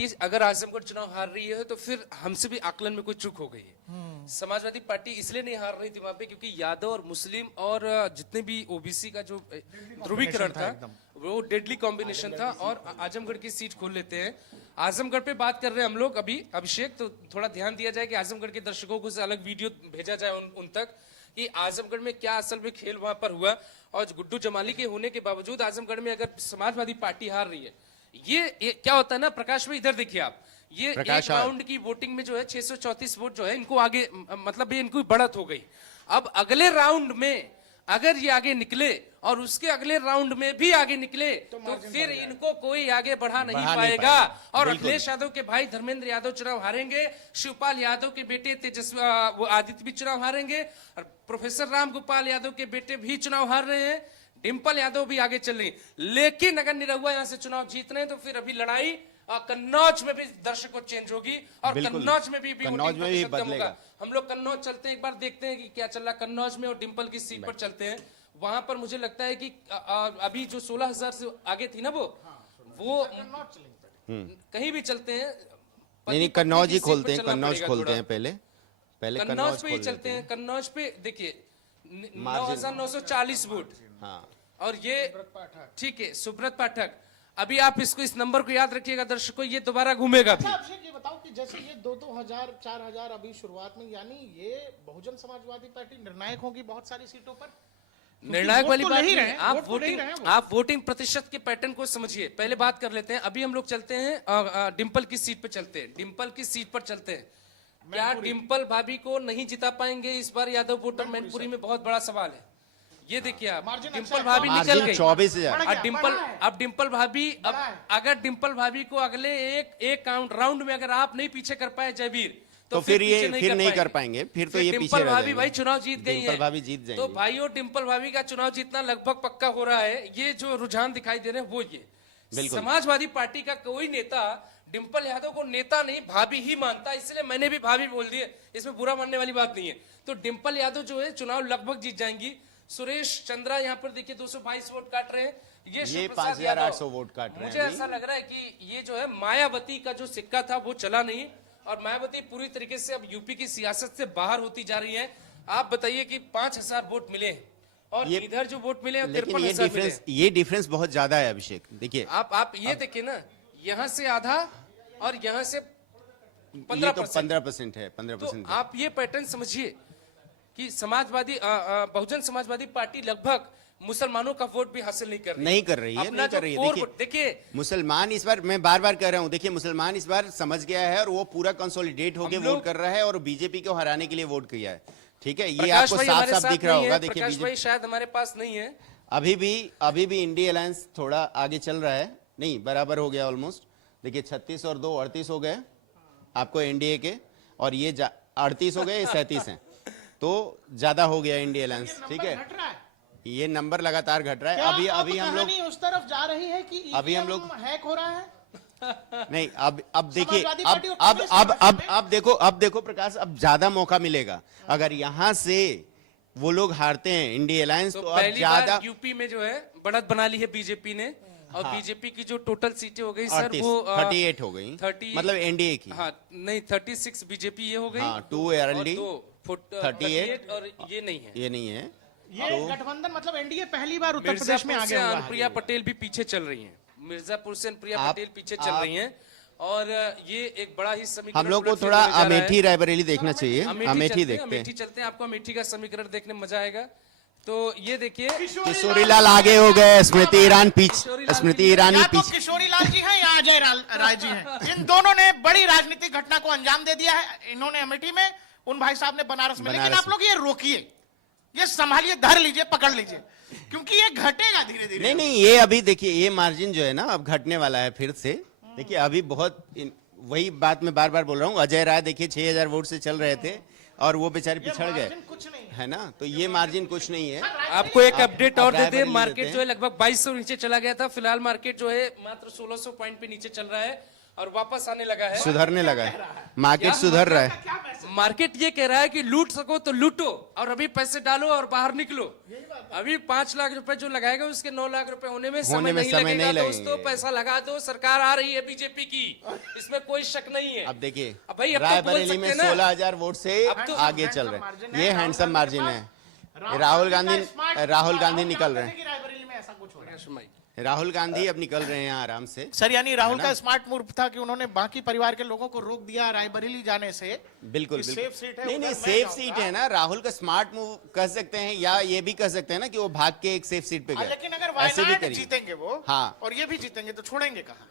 Party अगर आजमगढ़ चुनाव हार रही है तो फिर हमसे भी आकलन में कोई चूक हो गई है। समाजवादी पार्टी इसलिए नहीं हार रही थी वहां पे क्योंकि यादव और मुस्लिम और जितने भी ओबीसी का जो ध्रुवीकरण था वो डेडली कॉम्बिनेशन था। और आजमगढ़ की सीट खोल लेते हैं। आजमगढ़ पे बात कर रहे हैं हम लोग अभी अभिषेक, तो थोड़ा ध्यान दिया जाए कि आजमगढ़ के दर्शकों को से अलग वीडियो भेजा जाए उन तक कि आजमगढ़ में क्या असल में खेल वहां पर हुआ। और गुड्डू जमाली के होने के बावजूद आजमगढ़ में अगर समाजवादी पार्टी हार रही है, ये क्या होता है ना प्रकाश भाई, इधर देखिए आप, ये एक राउंड की वोटिंग में जो है 634 वोट जो है इनको आगे, मतलब ये इनको बढ़त हो गई। अब अगले राउंड में अगर ये आगे निकले और उसके अगले राउंड में भी आगे निकले तो फिर इनको कोई आगे बढ़ा नहीं पाएगा। और अखिलेश यादव के भाई धर्मेंद्र यादव चुनाव हारेंगे, शिवपाल यादव के बेटे तेजस्वी आदित्य भी चुनाव हारेंगे, और प्रोफेसर राम गोपाल यादव के बेटे भी चुनाव हार रहे हैं, डिंपल यादव भी आगे चल रही। लेकिन अगर निरहुआ यहाँ से चुनाव जीत रहे हैं तो फिर अभी लड़ाई कन्नौज में भी दर्शकों चेंज होगी और कन्नौज में भी बदलेगा। हम लोग कन्नौज चलते हैं, एक बार देखते हैं कि क्या चल रहा कन्नौज में, और डिंपल की सीट पर चलते हैं। वहां पर मुझे लगता है कि अभी जो 16,000 से आगे थी ना वो कहीं भी चलते हैं, नहीं कन्नौज ही खोलते हैं, कन्नौज खोलते हैं पहले कन्नौज पे ही चलते हैं। कन्नौज पे देखिए 9,940 वोट, और ये ठीक है सुब्रत पाठक। अभी आप इसको इस नंबर को याद रखिएगा दर्शकों, ये दोबारा घूमेगा भी। अभिषेक ये बताओ कि जैसे ये 2-2 4,000 अभी शुरुआत में, यानी ये बहुजन समाजवादी पार्टी निर्णायक होगी बहुत सारी सीटों पर। निर्णायक वाली बात नहीं है, आप वोटिंग प्रतिशत के पैटर्न को समझिए। पहले बात कर लेते हैं, अभी हम लोग चलते हैं डिंपल की सीट पे चलते हैं, डिंपल की सीट पर चलते हैं। क्या डिंपल भाभी को नहीं जिता पाएंगे इस बार यादव वोटर? मैनपुरी में बहुत बड़ा सवाल है। ये देखिए आप, डिंपल भाभी निकल गई 24,000। अब डिंपल भाभी, अब अगर डिंपल भाभी को अगले एक राउंड में अगर आप नहीं पीछे कर पाए जयवीर, तो फिर ये नहीं कर पाएंगे, फिर तो ये पीछे डिंपल भाभी भाई चुनाव जीत गई है, डिंपल भाभी जीत जाएंगी। तो भाइयों डिंपल भाभी का चुनाव जीतना लगभग पक्का हो रहा है। ये जो रुझान दिखाई दे रहे हैं वो ये समाजवादी पार्टी का कोई नेता डिंपल यादव को नेता नहीं भाभी ही मानता, इसलिए मैंने भी भाभी बोल दिए, इसमें बुरा मानने वाली बात नहीं है। तो डिंपल यादव जो है चुनाव लगभग जीत जाएंगी। सुरेश चंद्रा यहाँ पर देखिए 222 वोट काट रहे हैं, ये 5,800 वोट काट रहे हैं। मुझे ऐसा लग रहा है कि ये जो है मायावती का जो सिक्का था वो चला नहीं, और मायावती पूरी तरीके से अब यूपी की सियासत से बाहर होती जा रही है। आप बताइए कि 5,000 वोट मिले और इधर जो वोट मिले 53,000 मिले। ये डिफरेंस बहुत ज्यादा है अभिषेक। देखिए आप ये देखिए ना, यहाँ से आधा और यहाँ से 15% है, 15%। तो आप ये पैटर्न समझिए कि समाजवादी बहुजन समाजवादी पार्टी लगभग मुसलमानों का वोट भी हासिल नहीं कर रही है। देखिए मुसलमान इस बार, मैं बार बार कह रहा हूं, देखिए मुसलमान इस बार समझ गया है और वो पूरा कंसोलिडेट होकर वोट कर रहा है और बीजेपी को हराने के लिए वोट किया है। ठीक है, ये आपको साफ साफ दिख रहा होगा। देखिए प्रकाश भाई शायद हमारे पास नहीं है अभी भी इंडिया अलायंस थोड़ा आगे चल रहा है, नहीं बराबर हो गया ऑलमोस्ट। देखिए 36 और 2 38 हो गए आपको एनडीए के, और ये 38 हो गए, 37 हैं, तो ज्यादा हो गया इंडिया अलायंस। ठीक है, ये नंबर लगातार घट रहा है। अभी हम लोग उस तरफ जा रही है कि अभी हम लोग हैक हो रहा है। नहीं, अब देखिए, अब देखो प्रकाश, अब ज्यादा मौका मिलेगा। अगर यहाँ से वो लोग हारते हैं इंडिया अलायंस, तो अब ज्यादा यूपी में जो है बढ़त बना ली है बीजेपी ने, और बीजेपी की जो टोटल सीटें हो गई सर वो 38 हो गई, 30 मतलब एनडीए की। हाँ नहीं 36 बीजेपी ये हो गई, 2 ARLD 38 और ये नहीं है, ये नहीं है। ये गठबंधन मतलब एनडीए पहली बार उत्तर प्रदेश में आगे हुआ है। अनुप्रिया पटेल भी पीछे चल रही हैं, मिर्जापुर से अनुप्रिया पटेल पीछे चल रही हैं, और ये एक बड़ा ही समीकरण हम लोग को थोड़ा अमेठी रायबरेली देखना चाहिए। अमेठी देखते हैं, अमेठी चलते हैं, आपको अमेठी का समीकरण देखने में मजा आएगा। तो ये देखिए किशोरी लाल आगे हो गए, स्मृति ईरानी पीछे। किशोरी लाल जी हैं या अजय राय जी हैं, इन दोनों ने बड़ी राजनीतिक घटना को अंजाम दे दिया है। इन्होंने अमेठी में, उन भाई साहब ने बनारस में। लेकिन आप लोग ये रोकिए, ये संभालिए, धर लीजिए, पकड़ लीजिए, क्योंकि ये घटेगा धीरे धीरे। नहीं, ये अभी देखिए, ये मार्जिन जो है ना अब घटने वाला है फिर से। देखिए अभी बहुत, वही बात मैं बार बार बोल रहा हूँ, अजय राय देखिए 6,000 वोट से चल रहे थे और वो बेचारे पिछड़ गए, है ना। तो ये मार्जिन कुछ नहीं है। आपको एक अपडेट और दे दे, मार्केट जो है लगभग 2200 नीचे चला गया था, फिलहाल मार्केट जो है मात्र 1600 पॉइंट पे नीचे चल रहा है और वापस आने लगा है, सुधरने लगा है, मार्केट सुधर रहा है। मार्केट ये कह रहा है कि लूट सको तो लूटो और अभी पैसे डालो और बाहर निकलो। अभी 5 लाख रुपए जो लगाएगा उसके 9 लाख रुपए होने में समय नहीं लगेगा। दोस्तों पैसा लगा दो, सरकार आ रही है बीजेपी की, इसमें कोई शक नहीं है। अब देखिए अब भाई अब तो बोल रायबरेली में सकते हैं ना। 16,000 वोट से अब तो आगे चल रहे हैं। ये हैंडसम मार्जिन है। राहुल गांधी निकल रहे हैं। रायबरेली में ऐसा कुछ हो रहा है। राहुल गांधी अब निकल रहे हैं आराम से। सर यानी राहुल का स्मार्ट मूव था कि उन्होंने बाकी परिवार के लोगों को रोक दिया रायबरेली जाने से। बिल्कुल कि बिल्कुल सेफ सीट है, नहीं उधर नहीं मैं सेफ जाऊंगा। सीट है ना। राहुल का स्मार्ट मूव कह सकते हैं या ये भी कह सकते हैं ना कि वो भाग के एक सेफ सीट पे गए। लेकिन अगर ऐसे भी वायनाड करिए। जीतेंगे वो हाँ। और ये भी जीतेंगे तो छोड़ेंगे कहाँ?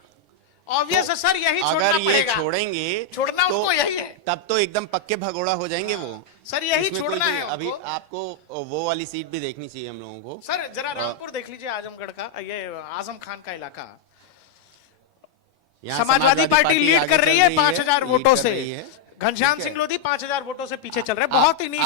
ऑब्वियस है सर, यही छोड़ना अगर ये पड़ेगा। छोड़ेंगे छोड़ना तो उनको यही है। तब तो एकदम पक्के भगोड़ा हो जाएंगे वो। सर यही इसमें छोड़ना कोई है अभी उनको। आपको वो वाली सीट भी देखनी चाहिए हम लोगों को। सर जरा रामपुर देख लीजिए, आजमगढ़ का, ये आजम खान का इलाका। यहाँ समाजवादी पार्टी लीड आगे कर चल रही है 5,000 लीड वोटों कर से। रही है। घनश्याम ठीक है। सिंह लोधी 5,000 वोटों से पीछे चल रहे हैं। बहुत ही नीच